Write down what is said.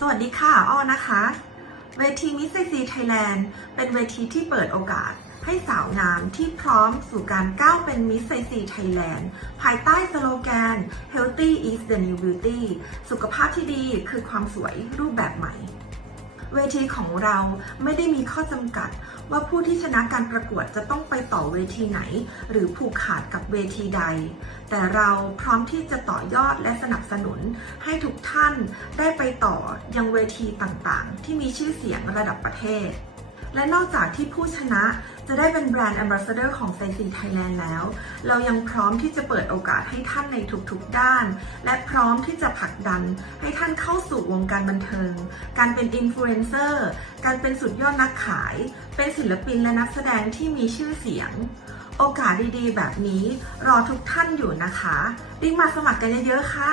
สวัสดีค่ะ อ้อนะคะ เวทีมิสซีซีไทยแลนด์เป็นเวทีที่เปิดโอกาสให้สาวงามที่พร้อมสู่การก้าวเป็นมิสไซซีไทยแลนด์ภายใต้สโลแกน Healthy is the new beauty สุขภาพที่ดีคือความสวยรูปแบบใหม่ เวทีของเราไม่ได้มีข้อจำกัด ว่าผู้ที่ชนะการประกวดจะต้องไปต่อเวทีไหน หรือผูกขาดกับเวทีใด แต่เราพร้อมที่จะต่อยอดและสนับสนุน ให้ทุกท่านได้ไปต่อยังเวทีต่างๆ ที่มีชื่อเสียงระดับประเทศ และนอกจากที่ผู้ชนะจะได้เป็นแบรนด์ Ambassador ของไซซีไทยแลนด์แล้ว เรายังพร้อมที่จะเปิดโอกาสให้ท่านในทุกๆด้าน และพร้อมที่จะผลักดัน ให้ท่านเข้าสู่วงการบันเทิง การเป็นอินฟลูเอนเซอร์ การเป็นสุดยอดนักขาย เป็นศิลปินและนักแสดงที่มีชื่อเสียง โอกาสดีๆ แบบนี้รอทุกท่านอยู่นะคะรีบมาสมัครกันเยอะๆ ค่ะ